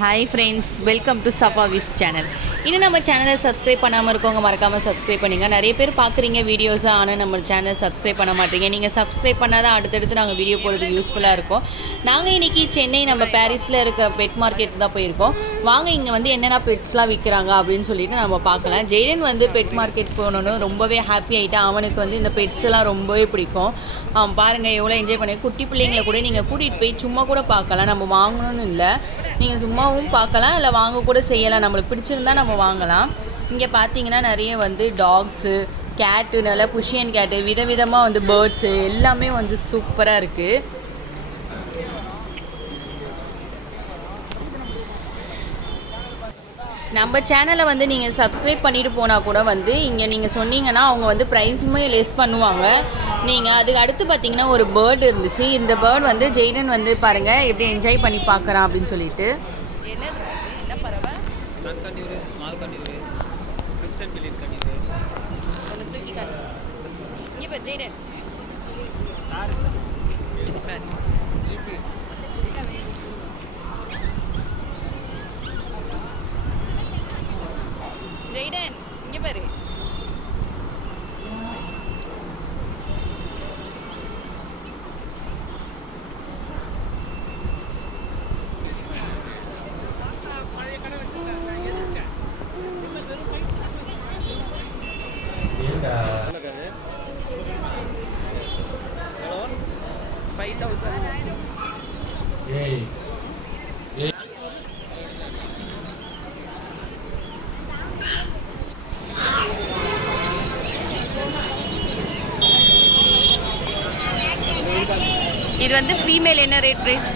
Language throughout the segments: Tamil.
Hi friends, welcome to Safa wish channel. இன்னும் நம்ம சேனலை சப்ஸ்கிரைப் பண்ணாமல் இருக்கவங்க மறக்காமல் சப்ஸ்கிரைப் பண்ணிங்க. நிறைய பேர் பார்க்குறீங்க வீடியோஸை, ஆனால் நம்ம சேனலை சப்ஸ்கிரைப் பண்ண மாட்டீங்க. நீங்கள் சப்ஸ்கிரைப் பண்ணால் தான் அடுத்தடுத்து நாங்கள் வீடியோ போடுறது யூஸ்ஃபுல்லாக இருக்கும். நாங்கள் இன்றைக்கி சென்னை நம்ம பாரிஸில் இருக்க பெட் மார்க்கெட் தான் போயிருக்கோம். வாங்க இங்கே வந்து என்னென்ன பெட்ஸ்லாம் விற்கிறாங்க அப்படின்னு சொல்லிட்டு நம்ம பார்க்கலாம். ஜெய்டன் வந்து பெட் மார்க்கெட் போகணுன்னு ரொம்பவே ஹாப்பி ஆகிட்டான். அவனுக்கு வந்து இந்த பெட்ஸ் எல்லாம் ரொம்பவே பிடிக்கும். பாருங்கள் எவ்வளோ என்ஜாய் பண்ணி, குட்டி பிள்ளைங்களை கூட நீங்கள் கூட்டிகிட்டு போய் சும்மா கூட பார்க்கலாம். நம்ம வாங்கணும்னு இல்லை, நீங்கள் சும்மாவும் பார்க்கலாம், இல்லை வாங்க கூட செய்யலாம். நம்மளுக்கு பிடிச்சிருந்தா நம்ம வாங்கலாம். இங்கே பார்த்தீங்கன்னா நிறைய வந்து டாக்ஸு, கேட்டு, நல்லா புஷியன் கேட்டு, விதவிதமாக வந்து பேர்ட்ஸு எல்லாமே வந்து சூப்பராக இருக்குது. நம்ம சேனலை வந்து நீங்கள் சப்ஸ்கிரைப் பண்ணிட்டு போனால் கூட வந்து இங்கே நீங்கள் சொன்னீங்கன்னா அவங்க வந்து ப்ரைஸுமே லெஸ் பண்ணுவாங்க. நீங்கள் அதுக்கு அடுத்து பார்த்தீங்கன்னா ஒரு பேர்டு இருந்துச்சு. இந்த பேர்டு வந்து ஜெய்டன் வந்து பாருங்கள் எப்படி என்ஜாய் பண்ணி பார்க்குறான் அப்படின்னு சொல்லிட்டு. என்ன பறவை? ஜெய்டன் ஜெய்டன் இங்கே பாரு. இது வந்து ஃபீமேல் என்ன ரேட் ப்ரைஸ்?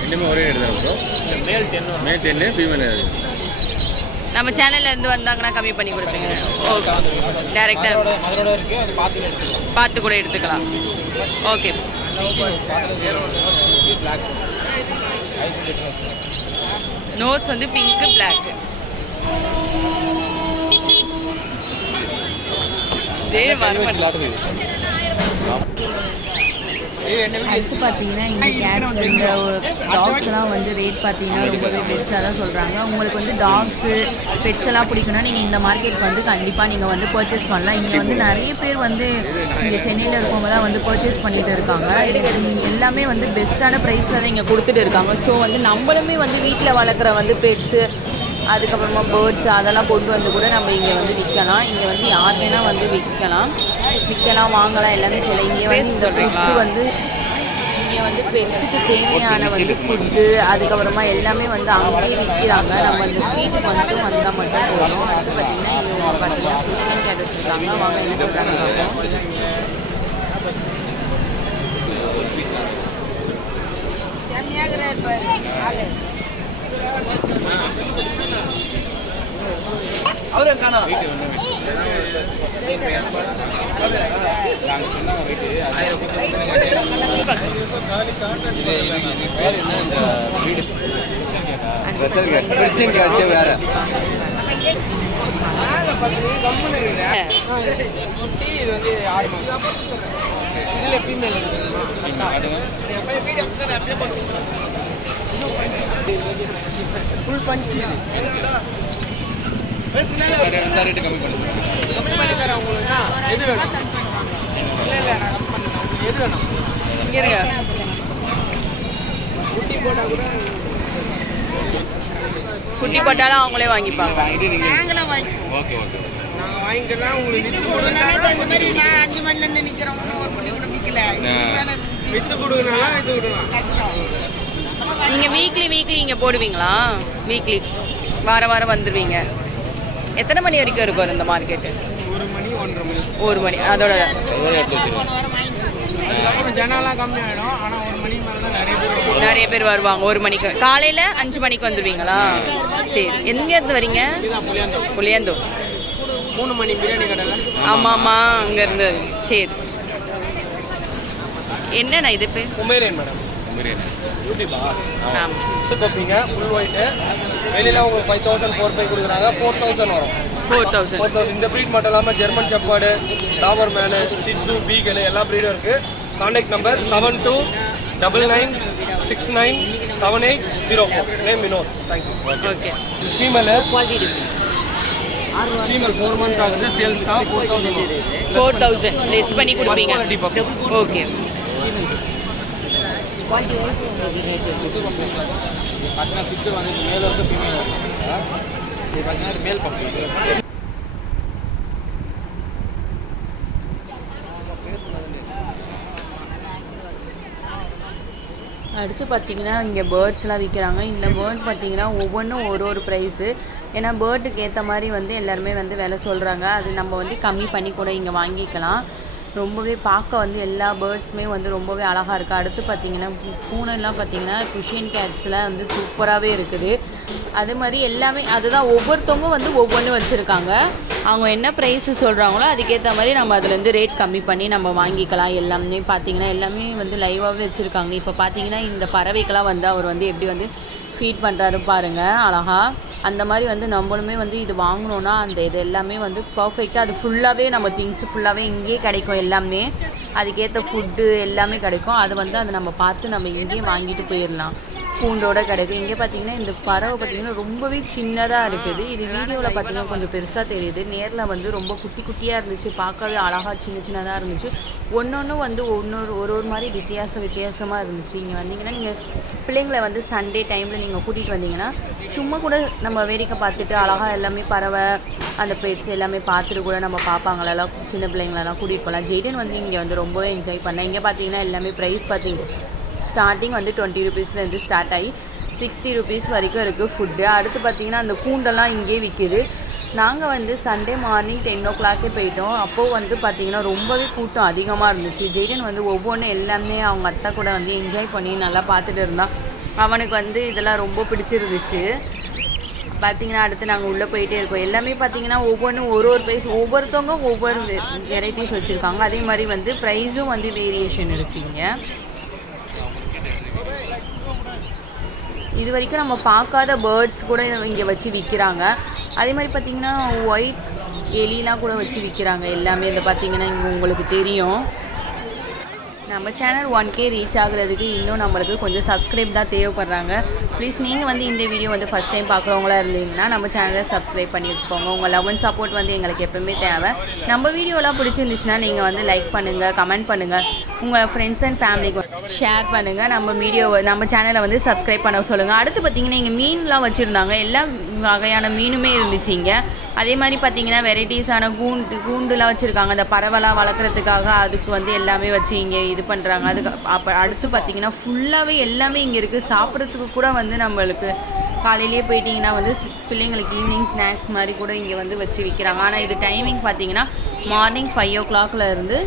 ரெண்டுமே ஒரே ரேட் தான் ப்ரோ. மேல் 10 ஃபீமேல் 10. நம்ம சேனல்ல இருந்து வந்தாங்கன்னா கம்மி பண்ணி கொடுப்பீங்க. ஓகே, டைரக்டாக பார்த்து கூட எடுத்துக்கலாம். ஓகே. நோஸ் வந்து பிங்க்கு பிளாக். அடுத்து பார்த்தீங்கன்னா இந்த கேட், இந்த டாக்ஸ்லாம் வந்து ரேட் பார்த்தீங்கன்னா ரொம்பவே பெஸ்ட்டாக தான் சொல்கிறாங்க. உங்களுக்கு வந்து டாக்ஸு பெட்ஸ் எல்லாம் பிடிக்குன்னா நீங்கள் இந்த மார்க்கெட்டுக்கு வந்து கண்டிப்பாக நீங்கள் வந்து பர்ச்சேஸ் பண்ணலாம். இங்கே வந்து நிறைய பேர் வந்து இங்கே சென்னையில் இருக்கவங்க தான் வந்து பர்ச்சேஸ் பண்ணிகிட்டு இருக்காங்க. எல்லாமே வந்து பெஸ்ட்டான ப்ரைஸில் தான் இங்கே கொடுத்துட்டு இருக்காங்க. ஸோ வந்து நம்மளுமே வந்து வீட்டில் வளர்க்குற வந்து பெட்ஸு, அதுக்கப்புறமா பேர்ட்ஸ் அதெல்லாம் கொண்டு வந்து கூட நம்ம இங்கே வந்து விற்கலாம். இங்கே வந்து யார் வேணால் வந்து விற்கலாம், வாங்கலாம், எல்லாமே செய்யலாம். இங்கே வந்து இந்த ஃபுட்டு வந்து இங்கே வந்து பெட்ஸுக்கு தேவையான வந்து ஃபுட்டு, அதுக்கப்புறமா எல்லாமே வந்து அங்கேயே விற்கிறாங்க. நம்ம இந்த ஸ்ட்ரீட்டுக்கு வந்து வந்தால் மட்டும் போதும். அடுத்து பார்த்தீங்கன்னா இவங்க பார்த்தீங்கன்னா புஷ்மன் கேட் வச்சுருக்காங்க. வாங்க என்ன சொல்கிறாங்க பார்ப்போம். ஃபுல் பஞ்ச் ரேட்டு கம்மி பண்ணி தரேன் உங்களுக்கு. எது வேணும்? இல்லை எது வேணும்? இங்கே இருங்க. குட்டி போட்டால் கூட குட்டி போட்டாலும் அவங்களே வாங்கிப்பாங்க. ஓகே ஓகே, நாங்கள் வாங்கிக்கலாம். உங்களுக்கு விற்று கொடுக்கனால இந்த மாதிரி நான் 5 மணிலேருந்து நிற்கிறோம், ஒரு குட்டி கூட விற்கல. விற்று கொடுக்கனால இது விடலாம். நீங்கள் வீக்லி இங்கே போடுவீங்களா? வீக்லி வாரம் வந்துடுவீங்க. எத்தனை மணி வரைக்கும் இருக்கும் இந்த மார்க்கெட்டு? 1 மணி 1:30 மணி. 1 மணி அதோட ஜனம்லாம் கம்மி ஆகிடும். ஆனால் 1 மணி மேலே தான் நிறைய பேர் வருவாங்க. 1 மணிக்கு காலையில் 5 மணிக்கு வந்துடுவீங்களா? சரி, எங்கேருந்து வரீங்க? புளியாந்தூர். 3 மணி பிரியாணி கடையில். ஆமாம், அங்கேருந்து. சரி, என்னண்ணா இது பேர்? குமேரியன் மேடம். குமேரியன் யூடியூபா? ஆமாம். பார்ப்பீங்க ஃபுல் ஒயிட்டு. வெளியில் உங்களுக்கு 5000 4,500 கொடுக்குறாங்க. 4000 வரும். 4000. இந்த ப்ரீட் மட்டும் இல்லாமல் German shepherd, doberman, shih tzu, beagle எல்லா ப்ரீடும் இருக்குது. Contact number 729969 7804. Name Vinod. Thank you. Okay Female. Female 4 months ஆகுது. Sales தான் 4000. 4000 லெஸ் பண்ணி கொடுப்பீங்க. ஓகே பார்த்தீங்கன்னா பிக்சர் வந்து மேலே இருக்கு ஃபீமேல் இருக்கு இது பார்த்தீங்கன்னா மேல் பக்கம் அடுத்து பார்த்தீங்கன்னா இங்கே பேர்ட்ஸ்லாம் விற்கிறாங்க. இந்த பேர்ட் பார்த்தீங்கன்னா ஒவ்வொன்றும் ஒரு ப்ரைஸு. ஏன்னா பேர்ட்டுக்கு ஏற்ற மாதிரி வந்து எல்லாருமே வந்து விலை சொல்கிறாங்க. அது நம்ம வந்து கம்மி பண்ணி கூட இங்கே வாங்கிக்கலாம். ரொம்பவே பார்க்க வந்து எல்லா பேர்ட்ஸுமே வந்து ரொம்பவே அழகாக இருக்குது. அடுத்து பார்த்தீங்கன்னா பூனைலாம் பார்த்தீங்கன்னா குஷியன் கேட்ஸ்லாம் வந்து சூப்பராகவே இருக்குது. அதே மாதிரி எல்லாமே அதுதான் ஒவ்வொருத்தவங்க வந்து ஒவ்வொன்று வச்சுருக்காங்க. அவங்க என்ன ப்ரைஸு சொல்கிறாங்களோ அதுக்கேற்ற மாதிரி நம்ம அதுலேருந்து ரேட் கம்மி பண்ணி நம்ம வாங்கிக்கலாம். எல்லாமே பார்த்தீங்கன்னா எல்லாமே வந்து லைவாகவே வச்சுருக்காங்க. இப்போ பார்த்தீங்கன்னா இந்த பறவைக்கெல்லாம் வந்து அவர் வந்து எப்படி வந்து ஃபீட் பண்ணுறாரு பாருங்கள் அழகாக. அந்த மாதிரி வந்து நம்மளுமே வந்து இது வாங்கினோன்னா அந்த இது எல்லாமே வந்து பர்ஃபெக்டாக அது ஃபுல்லாகவே நம்ம திங்ஸ் ஃபுல்லாகவே இங்கேயே கிடைக்கும். எல்லாமே அதுக்கேற்ற ஃபுட்டு எல்லாமே கிடைக்கும். அது வந்து அதை நம்ம பார்த்து நம்ம இங்கேயே வாங்கிட்டு போயிடலாம். கூண்டோடு கிடைக்கும். இங்கே பார்த்தீங்கன்னா இந்த பறவை பார்த்தீங்கன்னா ரொம்பவே சின்னதாக இருக்குது. இது வீடியோவில் பார்த்தீங்கன்னா கொஞ்சம் பெருசாக தெரியுது. நேரில் வந்து ரொம்ப குட்டி குட்டியாக இருந்துச்சு. பார்க்கவே அழகாக சின்னதாக இருந்துச்சு. ஒன்று வந்து ஒரு மாதிரி வித்தியாசமாக இருந்துச்சு. இங்கே வந்தீங்கன்னா நீங்கள் பிள்ளைங்களை வந்து சண்டே டைமில் நீங்கள் கூட்டிகிட்டு வந்தீங்கன்னா சும்மா கூட நம்ம வேடிக்கை பார்த்துட்டு அழகாக எல்லாமே பறவை அந்த பெட்ஸ் எல்லாமே பார்த்துட்டு கூட நம்ம பார்ப்பாங்களெல்லாம் சின்ன பிள்ளைங்களெல்லாம் கூட்டிகிட்டு போகலாம். ஜெய்டன் வந்து இங்கே வந்து ரொம்பவே என்ஜாய் பண்ணேன். இங்கே பார்த்தீங்கன்னா எல்லாமே ப்ரைஸ் பார்த்தீங்க ஸ்டார்டிங் வந்து 20 ரூபீஸ்லேருந்து ஸ்டார்ட் ஆகி 60 ரூபீஸ் வரைக்கும் இருக்குது ஃபுட்டு. அடுத்து பார்த்திங்கன்னா அந்த கூண்டெல்லாம் இங்கே விற்கிது. நாங்கள் வந்து சண்டே மார்னிங் 10 o'clock போயிட்டோம். அப்போது வந்து பார்த்திங்கன்னா ரொம்பவே கூட்டம் அதிகமாக இருந்துச்சு. ஜெய்டன் வந்து ஒவ்வொன்றும் எல்லாமே அவங்க அத்தை கூட வந்து என்ஜாய் பண்ணி நல்லா பார்த்துட்டு இருந்தான். அவனுக்கு வந்து இதெல்லாம் ரொம்ப பிடிச்சிருந்துச்சு. பார்த்திங்கன்னா அடுத்து நாங்கள் உள்ளே போயிட்டே இருக்கோம். எல்லாமே பார்த்திங்கன்னா ஒவ்வொன்றும் ஒரு ப்ரைஸ் ஒவ்வொருத்தவங்க ஒவ்வொரு வெரைட்டிஸ் வச்சுருக்காங்க. அதே மாதிரி வந்து ப்ரைஸும் வந்து வேரியேஷன் இருக்குங்க. இது வரைக்கும் நம்ம பார்க்காத பேர்ட்ஸ் கூட இங்கே வச்சு விற்கிறாங்க. அதே மாதிரி பார்த்திங்கன்னா ஒயிட் எலிலாம் கூட வச்சு விற்கிறாங்க எல்லாமே. இந்த பார்த்திங்கன்னா இங்கே உங்களுக்கு தெரியும். நம்ம சேனல் 1K ரீச் ஆகுறதுக்கு இன்னும் நம்மளுக்கு கொஞ்சம் சப்ஸ்கிரைப் தான் தேவைப்படுறாங்க. ப்ளீஸ் நீங்கள் வந்து இந்த வீடியோ வந்து ஃபஸ்ட் டைம் பார்க்குறவங்களா இருந்தீங்கன்னா நம்ம சேனலை சப்ஸ்கிரைப் பண்ணி வச்சுக்கோங்க. உங்கள் லவ் அண்ட் சப்போர்ட் வந்து எங்களுக்கு எப்போவுமே தேவை. நம்ம வீடியோலாம் பிடிச்சிருந்துச்சுன்னா நீங்கள் வந்து லைக் பண்ணுங்கள், கமெண்ட் பண்ணுங்கள், உங்கள் ஃப்ரெண்ட்ஸ் அண்ட் ஃபேமிலிக்கு ஷேர் பண்ணுங்கள். நம்ம சேனலை வந்து சப்ஸ்கிரைப் பண்ண சொல்லுங்கள். அடுத்து பார்த்திங்கன்னா இங்கே மீன்லாம் வச்சுருந்தாங்க. எல்லா வகையான மீனுமே இருந்துச்சு இங்கே. அதே மாதிரி பார்த்திங்கன்னா வெரைட்டிஸான கூண்டுலாம் வச்சுருக்காங்க. அந்த பறவைலாம் வளர்க்குறதுக்காக அதுக்கு வந்து எல்லாமே வச்சு இங்கே இது பண்ணுறாங்க. அப்போ அடுத்து பார்த்திங்கன்னா ஃபுல்லாகவே எல்லாமே இங்கே இருக்குது. சாப்பிட்றதுக்கு கூட வந்து நம்மளுக்கு காலையிலேயே போயிட்டிங்கன்னா வந்து பிள்ளைங்களுக்கு ஈவினிங் ஸ்நாக்ஸ் மாதிரி கூட இங்கே வந்து வச்சு விற்கிறாங்க. ஆனால் இது டைமிங் பார்த்திங்கன்னா மார்னிங் 5 o'clock இருந்து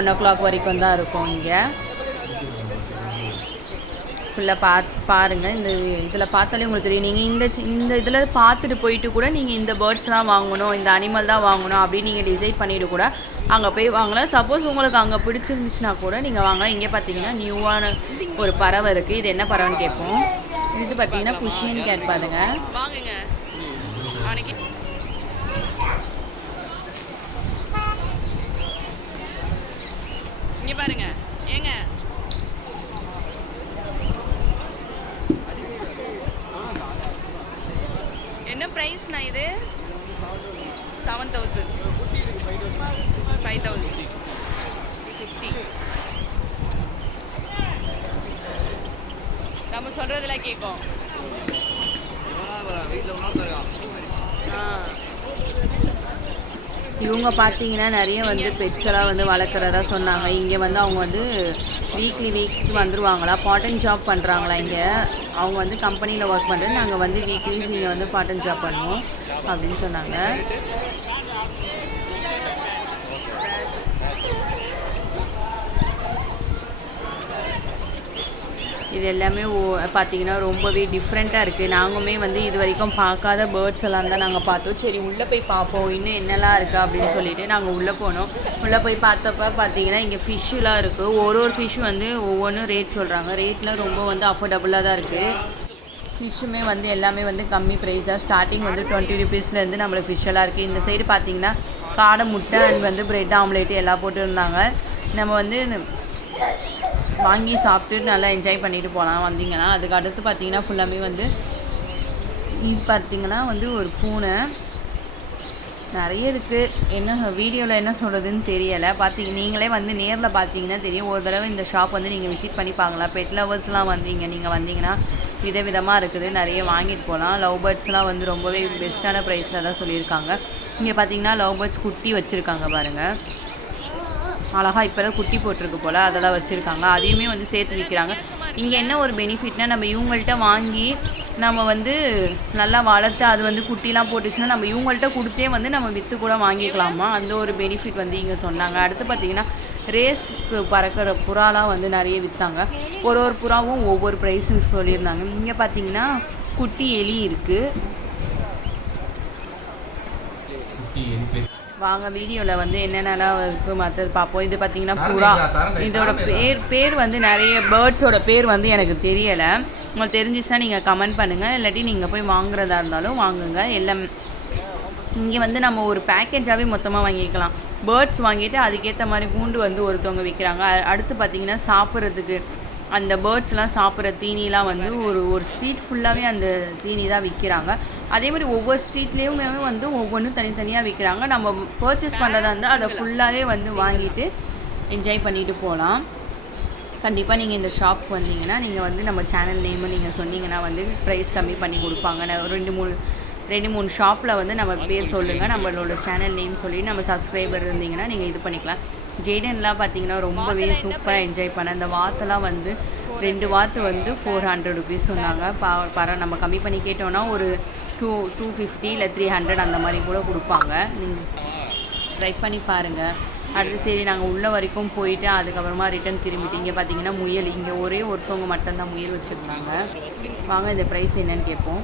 1 o'clock வரைக்கும் தான் இருக்கும். இங்கே ஃபுல்லாக பாருங்கள். இந்த இதில் பார்த்தாலே உங்களுக்கு தெரியும். நீங்கள் இந்த இதில் பார்த்துட்டு போயிட்டு கூட நீங்கள் இந்த பேர்ட்ஸ்லாம் வாங்கணும், இந்த அனிமல் தான் வாங்கணும் அப்படின்னு நீங்கள் டிசைட் பண்ணிவிட்டு கூட அங்கே போய் வாங்கலாம். சப்போஸ் உங்களுக்கு அங்கே பிடிச்சிருந்துச்சுன்னா கூட நீங்கள் வாங்கலாம். இங்கே பார்த்தீங்கன்னா நியூவான ஒரு பறவை இருக்குது. இது என்ன பறவைன்னு கேட்போம். இது பார்த்தீங்கன்னா குஷியன் கேட். பாருங்க வாங்குங்க. இங்கே பாருங்க ஏங்க என்ன ப்ரைஸ்ண்ணா இது? 7,000 5,000 50. நம்ம சொல்கிறதெல்லாம் கேட்கும். இவங்க பார்த்தீங்கன்னா நிறைய வந்து பெட்ஸ் எல்லாம் வந்து வளர்க்குறதா சொன்னாங்க. இங்கே வந்து அவங்க வந்து வீக்ஸ் வந்துருவாங்களா, பார்ட் டைம் ஜாப் பண்ணுறாங்களா. இங்கே அவங்க வந்து கம்பெனியில் ஒர்க் பண்ணுறது, நாங்கள் வந்து வீக்லிஸ் இங்கே வந்து பார்ட் டைம் ஜாப் பண்ணுவோம் அப்படின்னு சொன்னாங்க. இது எல்லாமே பார்த்திங்கன்னா ரொம்பவே டிஃப்ரெண்ட்டாக இருக்குது. நாங்களுமே வந்து இது வரைக்கும் பார்க்காத பேர்ட்ஸ் எல்லாம் தான் நாங்கள் பார்த்தோம். சரி உள்ளே போய் பார்ப்போம் இன்னும் என்னெல்லாம் இருக்குது அப்படின்னு சொல்லிட்டு நாங்கள் உள்ளே போனோம். உள்ளே போய் பார்த்தப்ப பார்த்திங்கன்னா இங்கே ஃபிஷ்ஷுலாம் இருக்குது. ஒரு ஃபிஷ்ஷு வந்து ஒவ்வொன்றும் ரேட் சொல்கிறாங்க. ரேட்லாம் ரொம்ப வந்து அஃபோர்டபுளாக தான் இருக்குது. ஃபிஷ்ஷுமே வந்து எல்லாமே வந்து கம்மி ப்ரைஸ் தான். ஸ்டார்டிங் வந்து 20 ரூபீஸ்லேருந்து நம்மளுக்கு ஃபிஷ்ஷெல்லாம் இருக்குது. இந்த சைடு பார்த்திங்கன்னா காடை முட்டை அண்ட் வந்து ப்ரெட் ஆம்லேட்டு எல்லாம் போட்டுருந்தாங்க. நம்ம வந்து வாங்கி சாப்பிட்டு நல்லா என்ஜாய் பண்ணிட்டு போகலாம் வந்தீங்கன்னா. அதுக்கு அடுத்து பார்த்தீங்கன்னா ஃபுல்லாமே வந்து இது பார்த்தீங்கன்னா வந்து ஒரு பூனை நிறைய இருக்குது. என்ன வீடியோவில் என்ன சொல்கிறதுன்னு தெரியலை. நீங்களே வந்து நேரில் பார்த்தீங்கன்னா தெரியும். ஒரு தடவை இந்த ஷாப் வந்து நீங்கள் விசிட் பண்ணி பார்க்கலாம். பெட் லவர்ஸ்லாம் நீங்கள் வந்தீங்கன்னா விதவிதமாக இருக்குது, நிறைய வாங்கிட்டு போகலாம். லவ் பேர்ட்ஸ்லாம் வந்து ரொம்பவே பெஸ்ட்டான ப்ரைஸில் தான் சொல்லியிருக்காங்க. இங்கே பார்த்தீங்கன்னா லவ் பேர்ட்ஸ் குட்டி வச்சுருக்காங்க பாருங்கள், அழகாக இப்போ தான் குட்டி போட்டிருக்கு போல், அதெல்லாம் வச்சுருக்காங்க. அதையுமே வந்து சேர்த்து விற்கிறாங்க. இங்கே என்ன ஒரு பெனிஃபிட்னால் நம்ம இவங்கள்ட்ட வாங்கி நம்ம வந்து நல்லா வளர்த்து அது வந்து குட்டிலாம் போட்டுச்சுன்னா நம்ம இவங்கள்ட்ட கொடுத்தே வந்து நம்ம விற்று கூட வாங்கிக்கலாமா, அந்த ஒரு பெனிஃபிட் வந்து இங்கே சொன்னாங்க. அடுத்து பார்த்திங்கன்னா ரேஸ்க்கு பறக்கிற புறாலாம் வந்து நிறைய விற்றாங்க. ஒரு புறாவும் ஒவ்வொரு ப்ரைஸும் சொல்லியிருந்தாங்க. இங்கே பார்த்திங்கன்னா குட்டி எலி இருக்குது. வாங்க வீடியோவில் வந்து என்னென்னலாம் இருக்குது மற்றது பார்ப்போம். இது பார்த்திங்கன்னா புறா, இதோட பேர் வந்து நிறைய பேர்ட்ஸோட பேர் வந்து எனக்கு தெரியலை. உங்களுக்கு தெரிஞ்சிச்சுன்னா நீங்கள் கமெண்ட் பண்ணுங்கள், இல்லாட்டி நீங்கள் போய் வாங்குறதா இருந்தாலும் வாங்குங்க. எல்லாம் இங்கே வந்து நம்ம ஒரு பேக்கேஜாகவே மொத்தமாக வாங்கிக்கலாம். பேர்ட்ஸ் வாங்கிட்டு அதுக்கேற்ற மாதிரி கூண்டு வந்து ஒருத்தவங்க விற்கிறாங்க. அடுத்து பார்த்திங்கன்னா சாப்பிட்றதுக்கு அந்த பேர்ட்ஸ்லாம் சாப்பிட்ற தீனிலாம் வந்து ஒரு ஸ்ட்ரீட் ஃபுல்லாகவே அந்த தீனி தான் விற்கிறாங்க. அதே மாதிரி ஒவ்வொரு ஸ்ட்ரீட்லேயுமே வந்து ஒவ்வொன்றும் தனித்தனியாக விற்கிறாங்க. நம்ம பர்ச்சேஸ் பண்ணுறதா இருந்தால் அதை ஃபுல்லாகவே வந்து வாங்கிட்டு என்ஜாய் பண்ணிட்டு போகலாம். கண்டிப்பாக நீங்கள் இந்த ஷாப் வந்தீங்கன்னா நீங்கள் வந்து நம்ம சேனல் நேமு நீங்கள் சொன்னீங்கன்னா வந்து ப்ரைஸ் கம்மி பண்ணி கொடுப்பாங்க. நான் ரெண்டு மூணு ஷாப்பில் வந்து நம்ம பேர் சொல்லுங்கள், நம்மளோட சேனல் நேம் சொல்லி நம்ம சப்ஸ்கிரைபர் இருந்தீங்கன்னா நீங்கள் இது பண்ணிக்கலாம். ஜெய்டன்லாம் பார்த்தீங்கன்னா ரொம்பவே சூப்பராக என்ஜாய் பண்ண. அந்த வாத்தெல்லாம் வந்து 2 வாத்து வந்து 400 ருபீஸ் சொன்னாங்க. நம்ம கம்மி பண்ணி கேட்டோன்னா ஒரு 250 இல்லை 300 அந்த மாதிரி கூட கொடுப்பாங்க. நீங்கள் ட்ரை பண்ணி பாருங்கள். அடுத்து சரி நாங்கள் உள்ள வரைக்கும் போயிட்டு அதுக்கப்புறமா ரிட்டன் திரும்பிட்டு இங்கே பார்த்தீங்கன்னா முயல், இங்கே ஒரே ஒருத்தவங்க மட்டும்தான் முயல் வச்சுருந்தாங்க. வாங்க இந்த ப்ரைஸ் என்னன்னு கேட்போம்.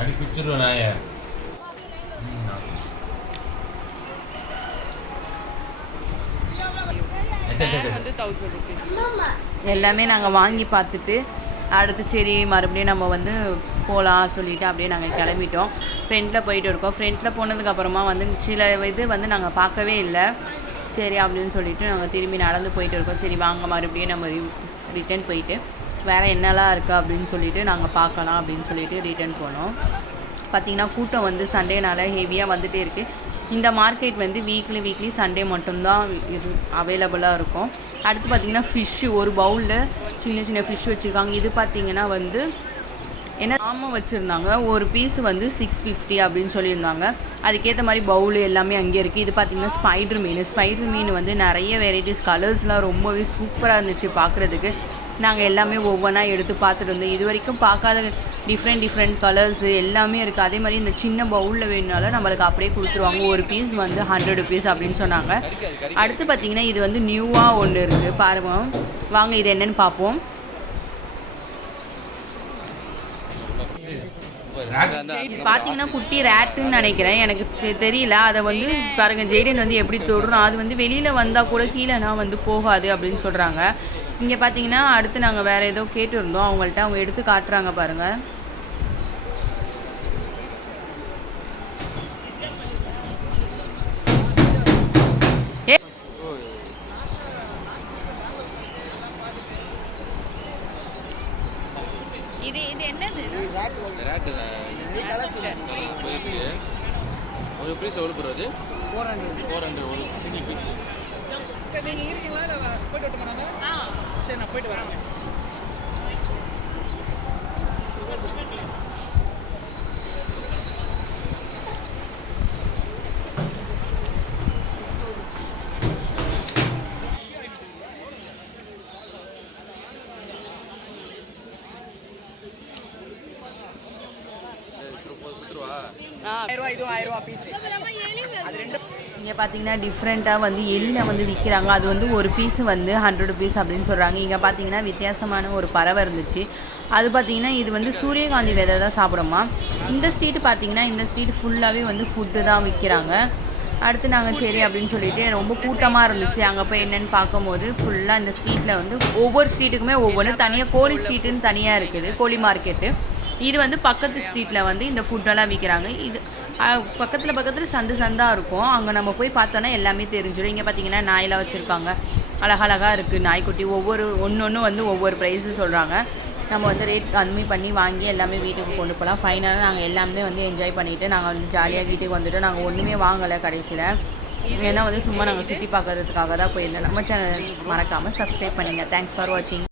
அடி பிடிச்சிருவேன் நாய. எல்லாமே நாங்கள் வாங்கி பார்த்துட்டு அடுத்து சரி மறுபடியும் நம்ம வந்து போகலாம் சொல்லிவிட்டு அப்படியே நாங்கள் கிளம்பிட்டோம். ஃப்ரெண்டில் போயிட்டு இருக்கோம். ஃப்ரெண்டில் போனதுக்கப்புறமா வந்து சில இது வந்து நாங்கள் பார்க்கவே இல்லை. சரி அப்படின்னு சொல்லிவிட்டு நாங்கள் திரும்பி நடந்து போயிட்டு இருக்கோம். சரி வாங்க மறுபடியும் நம்ம ரிட்டன் போயிட்டு வேறு என்னெல்லாம் இருக்குது அப்படின்னு சொல்லிட்டு நாங்கள் பார்க்கலாம் அப்படின்னு சொல்லிட்டு ரிட்டன் போனோம். பார்த்திங்கன்னா கூட்டம் வந்து சண்டேனால ஹெவியாக வந்துகிட்டே இருக்குது. இந்த மார்க்கெட் வந்து வீக்லி சண்டே மட்டும்தான் இது அவைலபிளாக இருக்கும். அடுத்து பார்த்திங்கன்னா ஃபிஷ்ஷு, ஒரு பவுலில் சின்ன ஃபிஷ் வச்சுருக்காங்க. இது பார்த்திங்கன்னா வந்து என்ன ஆமாம் வச்சுருந்தாங்க. ஒரு பீஸ் வந்து 650 அப்படின்னு சொல்லியிருந்தாங்க. அதுக்கேற்ற மாதிரி பவுல் எல்லாமே அங்கே இருக்குது. இது பார்த்திங்கன்னா ஸ்பைடர் மீன் வந்து நிறைய வெரைட்டிஸ், கலர்ஸ்லாம் ரொம்பவே சூப்பராக இருந்துச்சு பார்க்குறதுக்கு. நாங்கள் எல்லாமே ஒவ்வொன்றா எடுத்து பார்த்துட்டு இருந்தோம். இது வரைக்கும் பார்க்காத டிஃப்ரெண்ட் கலர்ஸு எல்லாமே இருக்குது. அதே மாதிரி இந்த சின்ன பவுலில் வேணுனாலும் நம்மளுக்கு அப்படியே கொடுத்துருவாங்க. ஒரு பீஸ் வந்து 100 ருபீஸ் அப்படின்னு சொன்னாங்க. அடுத்து பார்த்திங்கன்னா இது வந்து நியூவாக ஒன்று இருக்குது பாருங்க. வாங்க இது என்னென்னு பார்ப்போம். இது பார்த்தீங்கன்னா குட்டி ரேட்டுன்னு நினைக்கிறேன், எனக்கு தெரியல. அதை வந்து பாருங்கள் ஜெய்டன் வந்து எப்படி தொடுறோம், அது வந்து வெளியில் வந்தால் கூட கீழேனா வந்து போகாது அப்படின்னு சொல்கிறாங்க. இங்கே பார்த்தீங்கன்னா அடுத்து நாங்கள் வேறு ஏதோ கேட்டுருந்தோம் அவங்கள்ட்ட, அவங்க எடுத்து காட்டுறாங்க பாருங்கள். இது என்னது? போயிடுச்சு. ஒரு பீஸ் எவ்வளோ போடுறது? 400 ஒரு சிங்கிள் பீஸ். நீங்கள் இருக்கீங்களா? போயிட்டு வரட்டுமா? சரி நான் போயிட்டு வரேன். இங்கே பார்த்தீங்கன்னா டிஃப்ரெண்ட்டாக வந்து எலியில் வந்து விற்கிறாங்க. அது வந்து ஒரு பீஸு வந்து 100 ருபீஸ் அப்படின்னு சொல்கிறாங்க. இங்கே பார்த்தீங்கன்னா வித்தியாசமான ஒரு பறவை இருந்துச்சு. அது பார்த்திங்கன்னா இது வந்து சூரியகாந்தி விதை தான் சாப்பிடுமா. இந்த ஸ்ட்ரீட்டு பார்த்திங்கன்னா இந்த ஸ்ட்ரீட் ஃபுல்லாகவே வந்து ஃபுட்டு தான் விற்கிறாங்க. அடுத்து நாங்கள் சரி அப்படின்னு சொல்லிட்டு ரொம்ப கூட்டமாக இருந்துச்சு. அங்கே போய் என்னென்னு பார்க்கும்போது ஃபுல்லாக இந்த ஸ்ட்ரீட்டில் வந்து ஒவ்வொரு ஸ்ட்ரீட்டுக்குமே ஒவ்வொன்று தனியாக, கோழி ஸ்ட்ரீட்டுன்னு தனியாக இருக்குது, கோழி மார்க்கெட்டு. இது வந்து பக்கத்து ஸ்ட்ரீட்டில் வந்து இந்த ஃபுட்டெல்லாம் விற்கிறாங்க. இது பக்கத்தில் சந்தாக இருக்கும். அங்கே நம்ம போய் பார்த்தோன்னா எல்லாமே தெரிஞ்சிடும். இங்கே பார்த்தீங்கன்னா நாயெல்லாம் வச்சுருக்காங்க. அழகழகாக இருக்குது நாய்க்குட்டி. ஒன்று வந்து ஒவ்வொரு ப்ரைஸு சொல்கிறாங்க. நம்ம வந்து ரேட் கம்மி பண்ணி வாங்கி எல்லாமே வீட்டுக்கு கொண்டு போகலாம். ஃபைனலாக நாங்கள் எல்லாமே வந்து என்ஜாய் பண்ணிவிட்டு நாங்கள் வந்து ஜாலியாக வீட்டுக்கு வந்துவிட்டு நாங்கள் ஒன்றுமே வாங்கலை கடைசியில். ஏன்னா வந்து சும்மா நாங்கள் சுற்றி பார்க்கறதுக்காக தான் போயிருந்தோம். நம்ம சேனல் மறக்காமல் சப்ஸ்கிரைப் பண்ணுங்கள். தேங்க்ஸ் ஃபார் வாட்சிங்.